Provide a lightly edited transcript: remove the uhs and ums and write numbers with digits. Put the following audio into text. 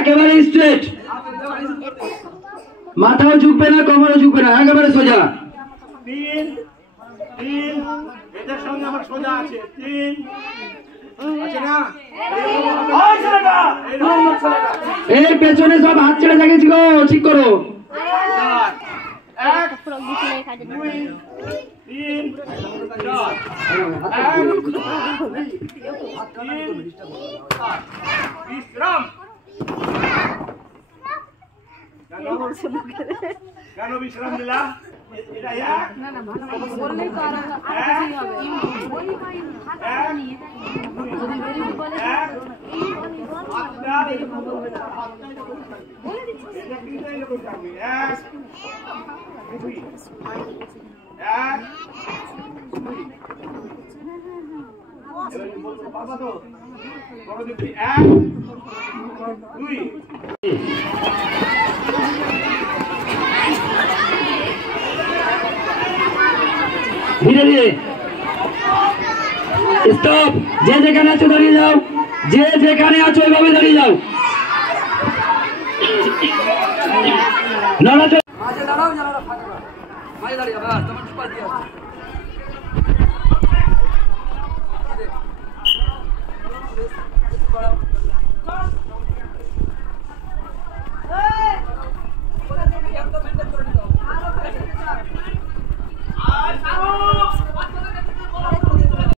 একেবারে স্ট্রেট, মাথাও ঝুঁকবে না, কোমরও ঝুঁকবে না, একেবারে সোজা। 3 3 এটার সঙ্গে আমার সোজা আছে 3 আছে না? এই পেছনে সব হাত ছেড়ে দেখেছি গো, ঠিক করো। 4 1 2 3 4 বিশ্রাম। কেন বিশ্রাম দিলা? এটা এক না না বললেই তো আর কিছুই হবে। বাবা তো বড় দেখি 1 2 ধীরে ধীরে স্টপ। যে যেখানে আছো দাঁড়িয়ে যাও, যে যেখানে আছো ওইভাবে দাঁড়িয়ে যাও। নড়াচড়া মাঝে দাঁড়াও, যারা ফাঁকা মাঝে দাঁড়িয়ে যাবে। আর তোমার সুপার দিয়ে আছে।